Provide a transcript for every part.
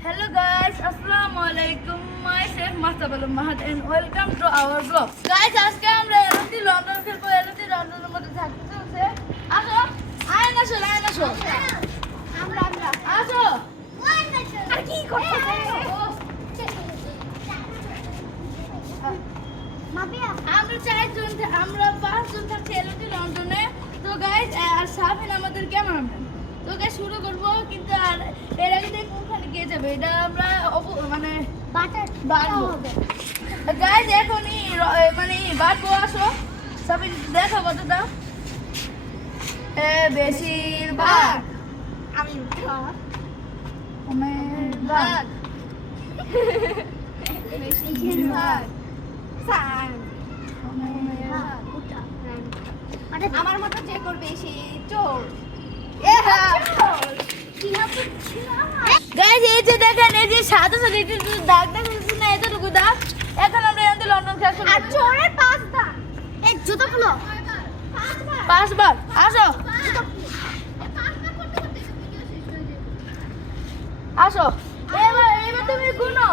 Hello guys, Assalamualaikum. Myself Mastabal Mahad and welcome to our vlog. Guys, আজকে আমরা LT London খেলবো। LT লন্ডনের মধ্যে থাকতে চলছে। আসো, আয়ন আসো, আয়ন আসো। আমরা আসো। আর কি করছো? আমরা চারজন, আমরা পাঁচজন থাকছি এলটি লন্ডনে। তো গাইস, আর সাবিন আমাদের ক্যামেরাম্যান। তো গাইস শুরু করব, কিন্তু আর এর আগে দেখুন কোনখানে গিয়ে যাবে এটা আমরা মানে বাটবো হবে। গাইস এখনই মানে বাটবো। আসো সাবিন, দেখো কত দাও। বেশিরভাগ আমি ভাগ বেশিরভাগ আমার মতো যে করবে সে চোর। গাইস এই যে দেখেন, এই যে সাদা সাদা একটু দাগ দাগ হচ্ছে না, এতটুকু দাগ। এখন আমরা এখান থেকে লন্ডন খেলা শুরু করব। আর চোরের 5 দাগ। এই জুতো খুলো 5 বার। আসো আসো, এবার তুমি গুনো।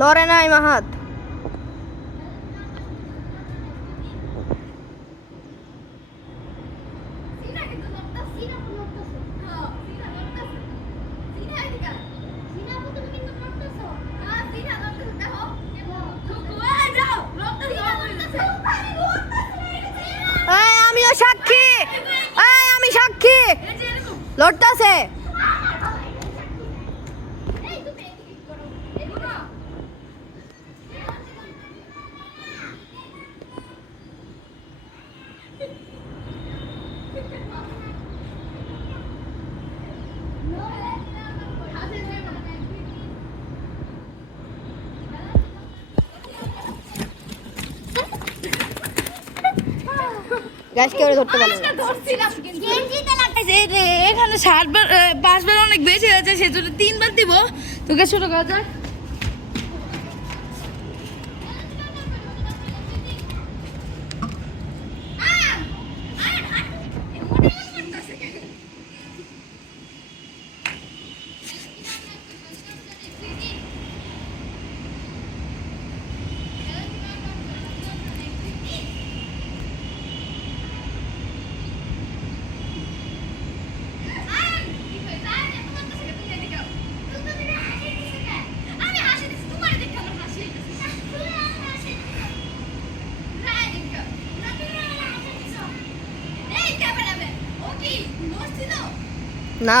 Lorena Imahad. আমিও সাক্ষী, আমি সাক্ষী। লড়তাছে। গাছ কেউ ধরতে পারে না। এখানে 7 বার 5 বার অনেক বেশি হয়েছে, সেজন্য 3 বার দিব। তোকে শুরু করা যাক। না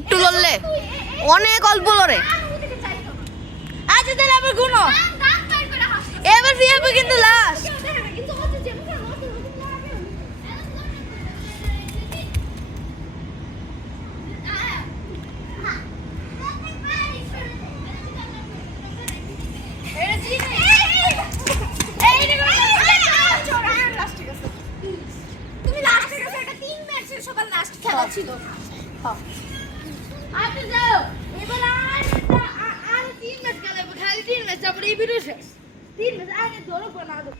একটু লড়লে অনেক অল্প লড়ে। আচ্ছা তাহলে আবার গুনো এবার ফিয়াবে কিন্তু লাস্ট তুমি লাস্টে গেছো, এটা 3 ম্যাচের সবার লাস্ট খেলা ছিল। আচ্ছা যাও এবার আর 3 ম্যাচ খেলাবো, খালি 3 ম্যাচ, তারপরে এই ভিডিও শেষ। 3 ম্যাচ আগে ধরো না ধরো।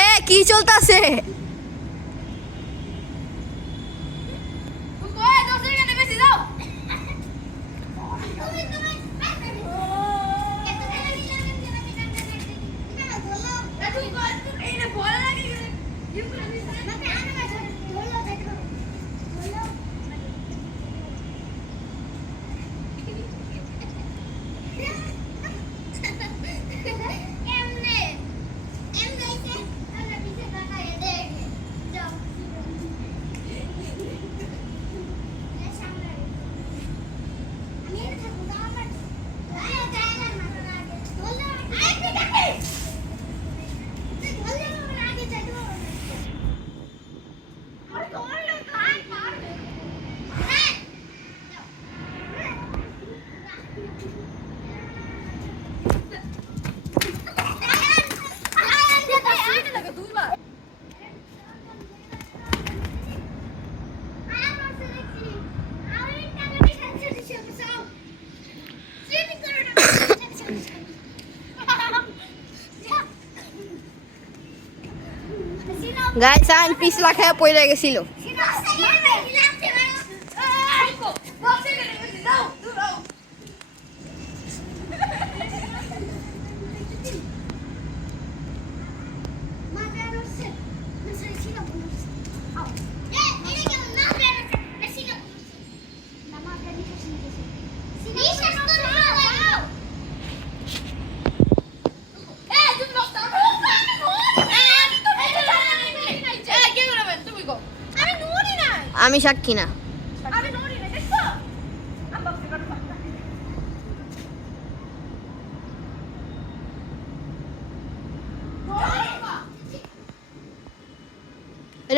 এ কি চলতেছে? গাইস আইন পিছলা খেয়ে পড়ে গেছিল। আমি সাক্ষী না।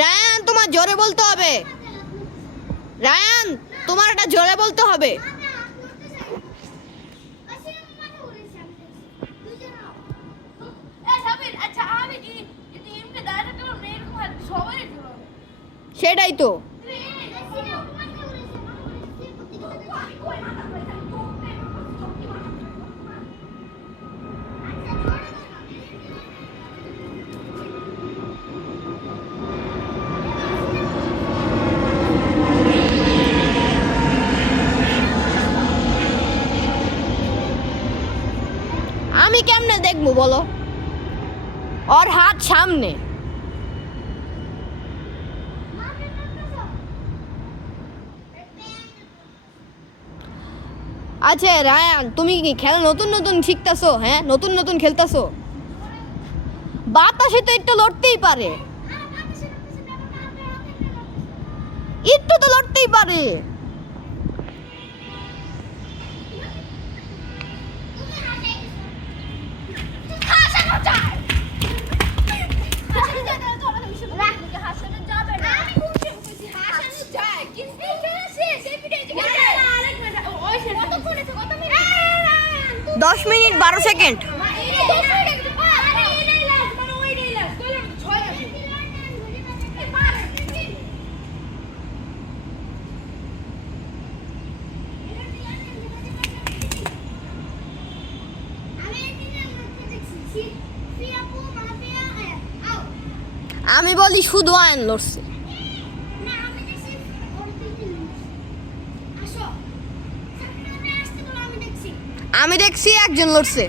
রায়ান তোমার জোরে বলতে হবে। রায়ান তোমার এটা জোরে বলতে হবে। সেটাই তো। আমি কেমনে দেখবো বলো? ওর হাত সামনে। আচ্ছা রায়ান তুমি কি খেলা নতুন নতুন শিখতেছো? হ্যাঁ নতুন নতুন খেলতেছো। বাতাসে তো একটু লড়তেই পারে, একটু তো লড়তেই পারে। দশ মিনিট 12 সেকেন্ড। আমি বলি শুধু আয়ন লড়ছে। আমি দেখছি একজন লড়ছে।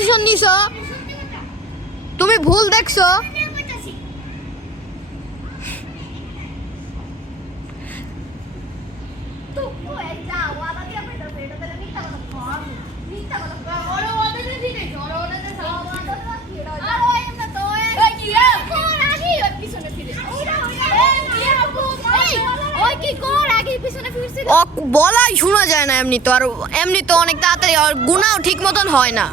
ডিসিশন নিছো, তুমি ভুল দেখছো। বলাই শোনা যায় না, এমনি তো আর এমনি তো অনেক তাড়াতাড়ি আর গুনাও ঠিক মতন হয় না।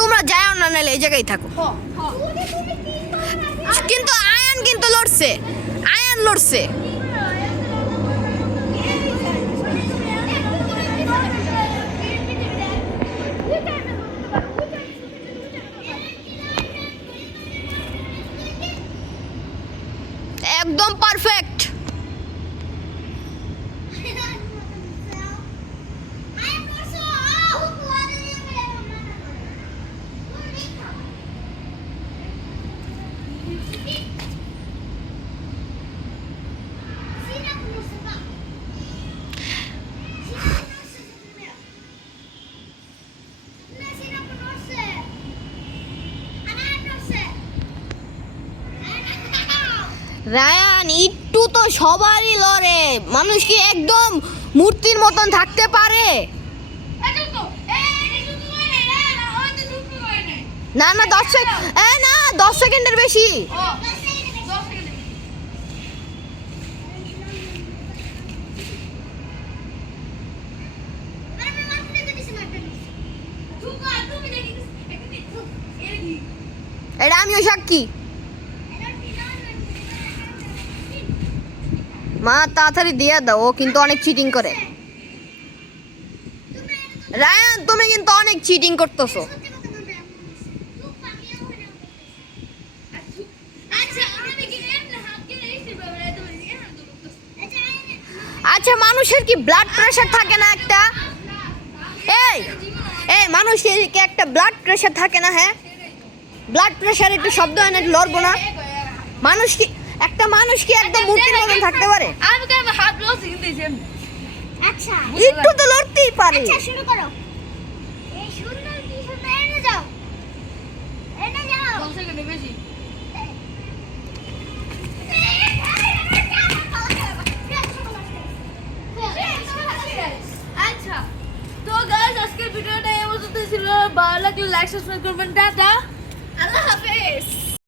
তোমরা যাও না, নাহলে এই জায়গায় থাকো। কিন্তু আয়ান কিন্তু লড়ছে, আয়ান লড়ছে। একদম পারফেক্ট। রায়ান একটু তো সবারই লড়ে, মানুষ কি একদম মূর্তির মতন থাকতে পারে? না না 10 সেকেন্ড, না 10 সেকেন্ডের বেশি। এটা আমিও সাক্ষী। মা তাড়াতাড়ি দিয়ে দাও, ও কিন্তু অনেক চিটিং করে। রায়ান তুমি কিন্তু অনেক চিটিং করতেছো। আচ্ছা মানুষের কি ব্লাড প্রেশার থাকে না একটা? এই এই মানুষের কি একটা ব্লাড প্রেশার থাকে না? হ্যাঁ, ব্লাড প্রেশার একটু শব্দ হয় না, লড়বো না। মানুষ কি একটা মানুষ কি একদম মূর্তির মতন থাকতে পারে? আমি কেন হাত লড়ছি কিন্তু আচ্ছা একটু তো লড়তেই পারে। আচ্ছা শুরু করো। এই সুন্দর কি সুন্দর, এনে যাও, এনে যাও। 10 সেকেন্ডের বেশি। আচ্ছা তো গাইস, আজকের ভিডিওটা এই পর্যন্ত ছিল। ভালো লাগলে লাইক সাবস্ক্রাইব করবেন। টাটা, আল্লাহ হাফেজ।